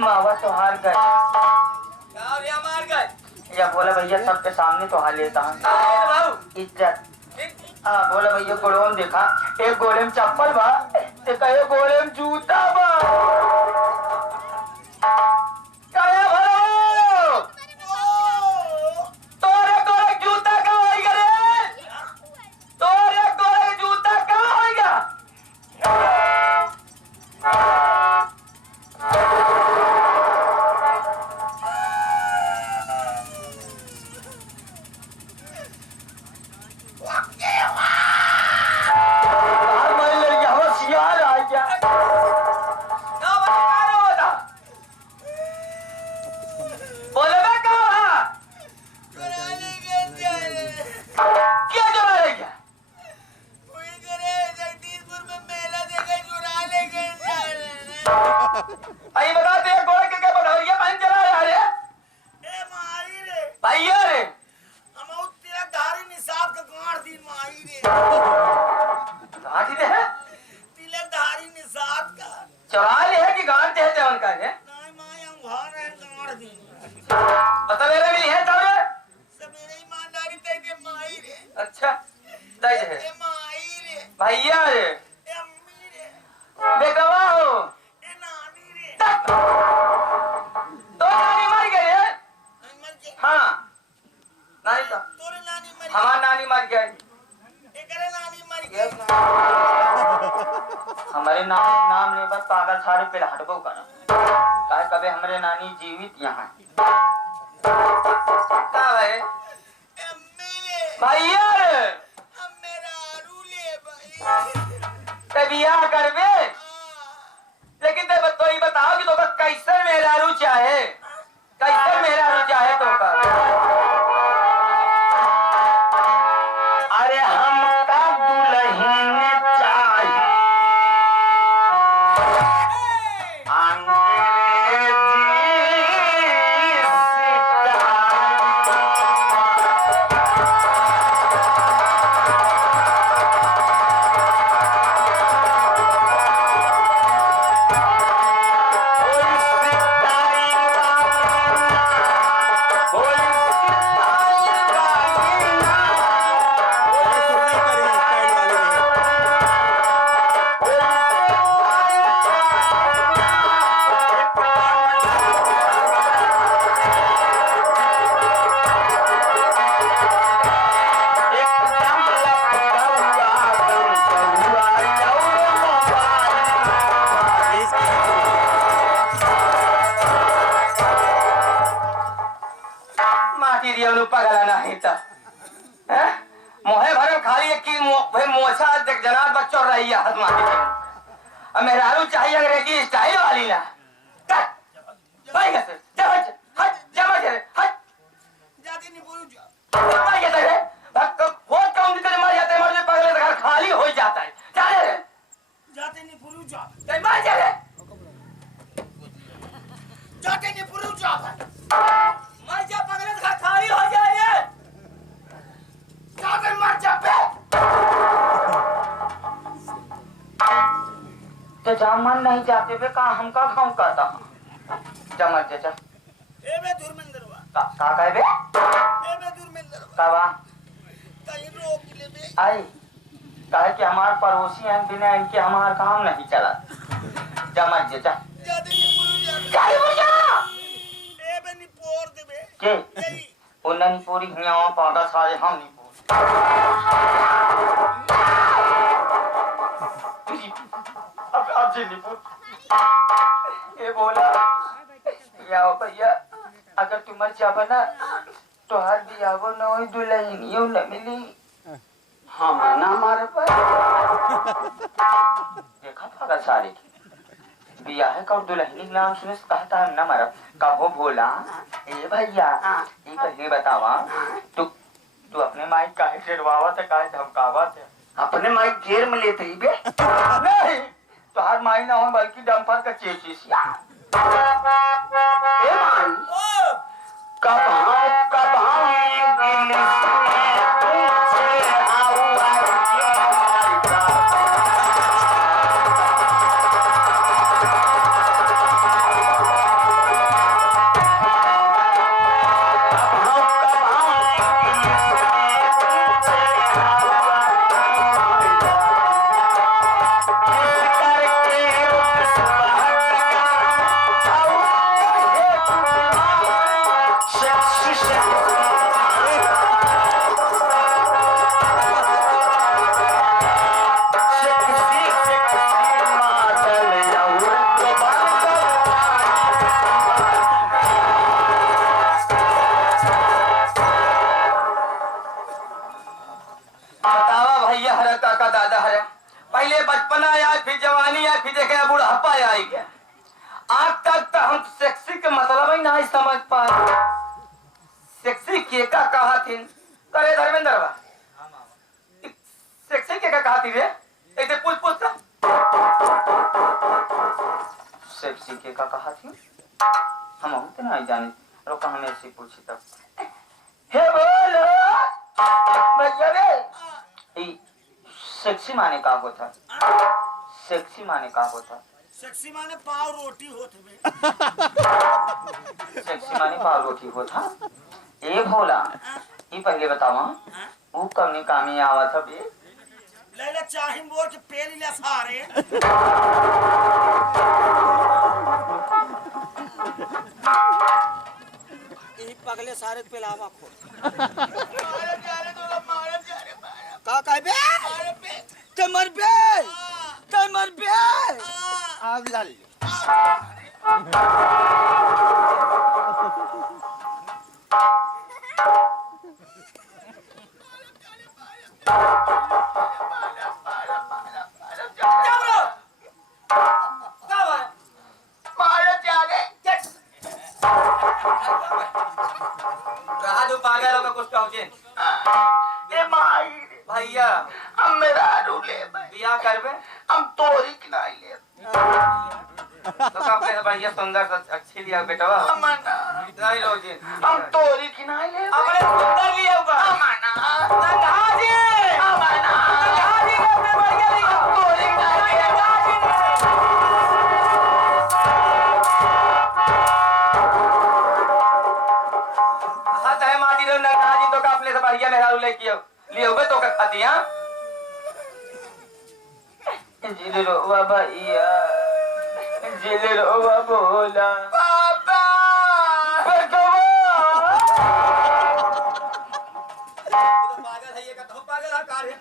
मावा तो हार गए। मार गए या बोला भैया सबके सामने तो हार लेता हूँ इज्जत। हाँ बोला भैया गोड़ों में देखा, एक गोड़े में चप्पल बा, एक गोड़े में जूता बा। तोरे गोड़े जूता का होएगा रे, तोरे गोड़े जूता का होएगा। अच्छा भैया रे बेगवा हो तो नानी मर गई है। हाँ नानी तो हमारी नानी मर गई। हमारे नाम ने बस पागल सारे पे हटबो करा काहे कभी हमारे नानी जीवित यहाँ का भाई भैया रे बियाह करबे लेकिन तो ही बताओ कि तो कैसे मेहरारू चाहे, कैसे मेहरारू चाहे तो कर। अरे हमका दुल्हन चाहिए पगला नहीं था मोहे भरम खाली एक की मोछा जनाब बच्चों रही है हाथ मारी अब मेहरारू चाहिए अंग्रेजी स्टाइल वाली ना भाई कैसे जमा हट जमा करे हट जाती नहीं पूरी जा जमा कहते हैं बहुत कम दिन मर जाते हैं मर पगले घर खाली हो जाता है जाने रे जाते नहीं पूरी जा मर जा रे जाते नहीं पूरी जा मर जा पगले घर खाली हो जाए जाकर मर जा पे तो जामन नहीं जाते बे का हमका गाँव कहता जमा चाचा ए बे धर्मेंद्रवा का कहे बे ए बे धर्मेंद्रवा कावा कहीं रोक ले बे आई कहे कि हमारे पड़ोसी हैं बिना इनके हमारा काम नहीं चला जमा चाचा जाते नहीं पूरी जा जाई बुझा ए बे नी पोर दे बे के उन्नन पूरी हियावा पाउडा सारे हम नहीं पूरी अब जी नहीं पूरी ये बोला या भैया अगर तुम मर जाबा ना तो हर दियावो न होई दुल्हनियो न मिली हम ना मारे पर देखा पागल सारे बिया है का दुल्हनी नाम सुने कहता है ना मरा कहो भोला ए भैया ये पहले बतावा तू अपने माइक काहे गिरवावा थे काहे धमकावा थे अपने माइक जेल में लेते ही बे नहीं तो हर माई ना हो बल्कि डंपर का चेचिस ए माई कब हम दिल से तुमसे आऊं अभी जवानी है फिर देखे बुढ़ापा आई क्या आज तक तो हम सेक्सी के मतलब ही नहीं समझ पाए सेक्सी के का कहा थी करे धर्मेंद्र बा सेक्सी के का कहा थी रे ऐसे पूछ पूछ कर सेक्सी के का कहा थी हम तो नहीं जाने रोका हमें ऐसे पूछी तब हे बोलो भैया रे ई सेक्सी माने का होता सेक्सी माने का होता सेक्सी माने पाव रोटी होत बे सेक्सी माने पाव रोटी होता ए भोला ये पहले बतावा वो कमने कामी आवा था बे लैला चाही मोर के पेली ला सारे ई पगले सारे पेलावा खो मारे जा रे का कहबे मारे पे कमर पे आव लाल पागल होगा कुछ कहो भैया हम मेरा रूले बियाह करबे हम तोरी किनाई ले तो अपने भैया सुंदर अच्छी लिया बेटा नहीं लो जी हम तोरी किनाई ले अपने सुंदर लिया होगा नंगा जी अपने भैया लिया तोरी किनाई ले हां तय मादी रो नंगा जी तो का अपने से भैया ने हारू ले किया लिए होगे तो का खाती हां जिले रो बाबा या जिले रो बाबा बोला बाबा पागल है ये का तो पागल है कार है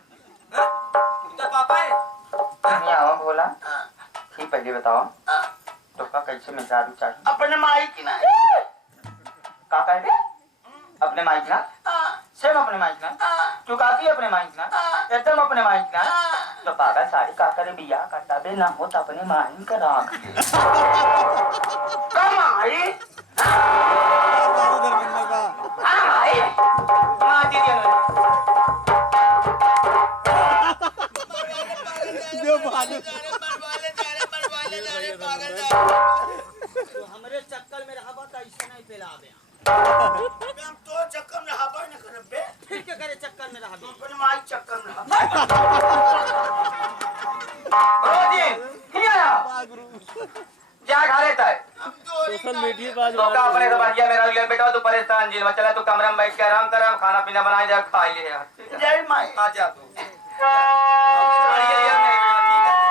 तो पापा है नहीं आवा बोला ठीक पहले बताओ तो का कैसे मिजाज चाहिए अपने माई किनाई का कह रहे अपने माइक ना सेम अपने माइक ना तू काफी अपने माइक ना एकदम अपने माइक ना तो पागल साड़ी का करे बिया करता बे ना हो तो अपने माइक का राख कमाई आई मां दी दी हमरे चक्कर में रहबा त ऐसे नहीं पेलाबे हम तो चक्कर में रहबा न करबे फिर के करे चक्कर में रहबे अपने माई चक्कर में रहबे रोजी ही आया क्या खा लेता है सोशल मीडिया बाज तो का अपने से भैया मेरा ले बेटा तू परेशान जी चला तू कमरे में बैठ के आराम कर खाना पीना बनाए जा खा ले यार ठीक है जय माई आ जा तू बढ़िया यार नहीं बेटा ठीक है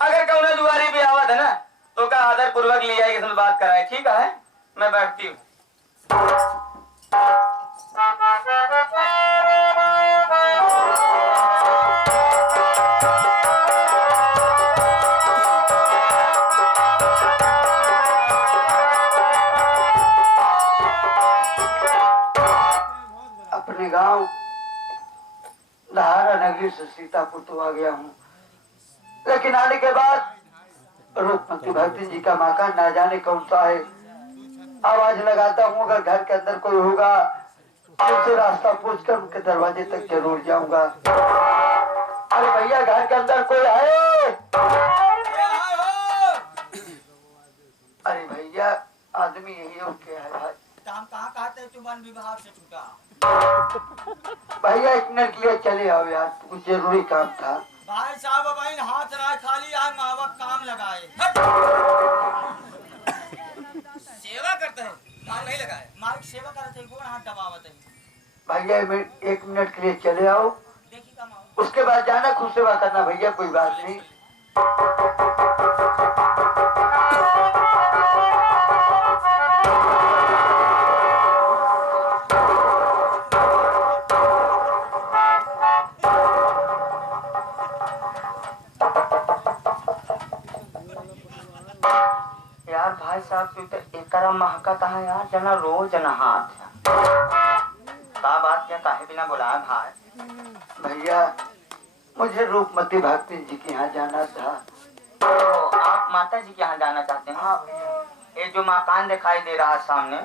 अगर कौन दुआरी भी आवत है ना तो का आदर पूर्वक लिया है बात कराए। ठीक है मैं बैठती हूँ। अपने गांव लहारा नगरी से सीतापुर तो आ गया हूँ, लेकिन आने के बाद रूपमती भक्ति जी का मकान ना जाने कौन सा है। आवाज लगाता हूँ, अगर घर के अंदर कोई होगा उनसे रास्ता पूछकर उनके दरवाजे तक जरूर जाऊंगा। अरे भैया घर के अंदर कोई है? अरे भैया आदमी यही है, क्या है भाई? काम कहाँ कहते हैं, तुम वन विभाग से छूटा। भैया एक मिनट के लिए चले आओ यार, कुछ जरूरी काम था। भाई साहब बहन हाथ ना खाली आए मावक काम लगाए। सेवा करते हैं, काम नहीं लगाए। मालिक सेवा करते हैं, कौन हाथ दबावत है? भैया एक मिनट के लिए चले आओ, देखिए काम आओ। उसके बाद जाना, खुद सेवा करना भैया, कोई बात नहीं। यार भाई साहब तू तो एकरा महकत है यार, जना रोज नहात का बात क्या काहे बिना बुलाया भाई? भैया मुझे रूपमती भक्ति जी के यहाँ जाना था। तो आप माता जी के यहाँ जाना चाहते हैं? हाँ भैया। ये जो मकान दिखाई दे रहा है सामने,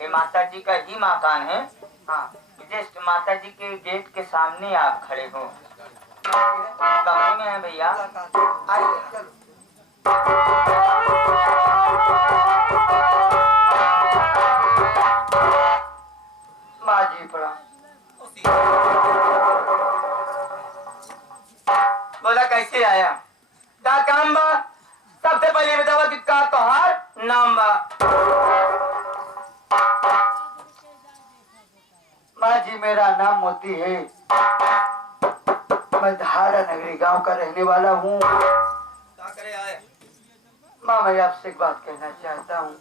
ये माता जी का ही मकान है। हाँ, जस्ट माता जी के गेट के सामने आप खड़े हो। कमरे में है भैया, आइए चलो। माँ जी प्रणाम। बोला कैसे आया, का काम बा? सबसे पहले बतावा कि का तोहार नाम बा? माँ जी मेरा नाम मोती है, मैं धारा नगरी गांव का रहने वाला हूँ। क्या करे आए? माँ मैं आपसे एक बात कहना चाहता हूँ।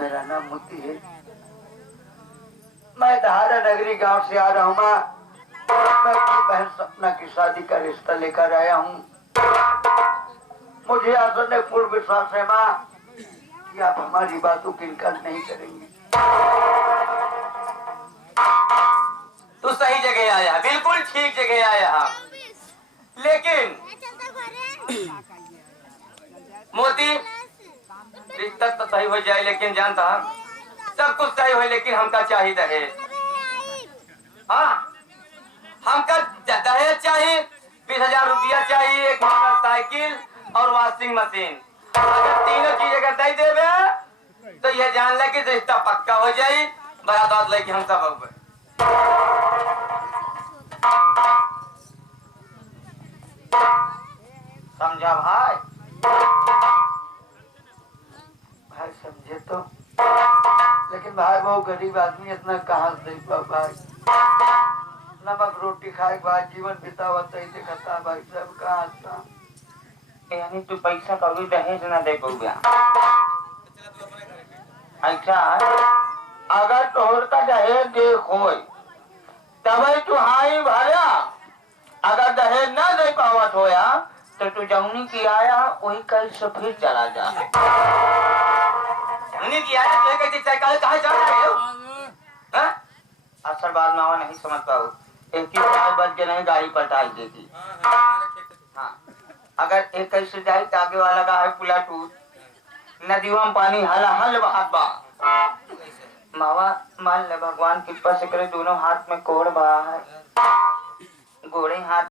मेरा नाम मोती है, मैं धारा नगरी गांव से आ रहा हूँ। माँ मैं अपनी बहन सपना की शादी का रिश्ता लेकर आया हूँ। मुझे आसने पूर्ण विश्वास है माँ कि आप हमारी बातों की इनकार नहीं करेंगे। तू सही जगह आया, बिल्कुल ठीक जगह आया। लेकिन मोती रिश्ता तो सही हो जाए, लेकिन जानता सब कुछ सही हो, लेकिन हमका चाहिए दहेज। हाँ, हमका दहेज चाहिए, 20,000 रुपया चाहिए, एक मोटरसाइकिल और वॉशिंग मशीन। अगर तीनों चीज अगर दे देवे तो ये जान ले कि रिश्ता पक्का हो जाए, बारात लेके हम सब हो। समझा भाई? भाई समझे तो, लेकिन भाई वो गरीब आदमी इतना कहाँ से दे पा भाई। नमक रोटी खाए के बाद जीवन बितावा तई देखता भाई सब कहाँ था। यानी तू पैसा कभी दहेज ना दे पऊगा। अच्छा, अगर तोहर का दहेज देख हो तब तू हाई भरा, अगर दहेज ना दे पावत होया तो तू जमुनी की आया वही कल से फिर चला जा। उन्हीं की आया तो कहती साइकिल कहाँ चल रहे हो? हाँ? असल बात मावा नहीं समझ पाओ, एक ही साल बच के नहीं गाड़ी पलटा देती। हाँ, अगर एक कैसे जाए तो आगे वाला का है पुला टूट, नदियों में पानी हला हल बहात बा। मावा मान ले भगवान कृपा से करे दोनों हाथ में कोड़ बहा है, गोड़े हाथ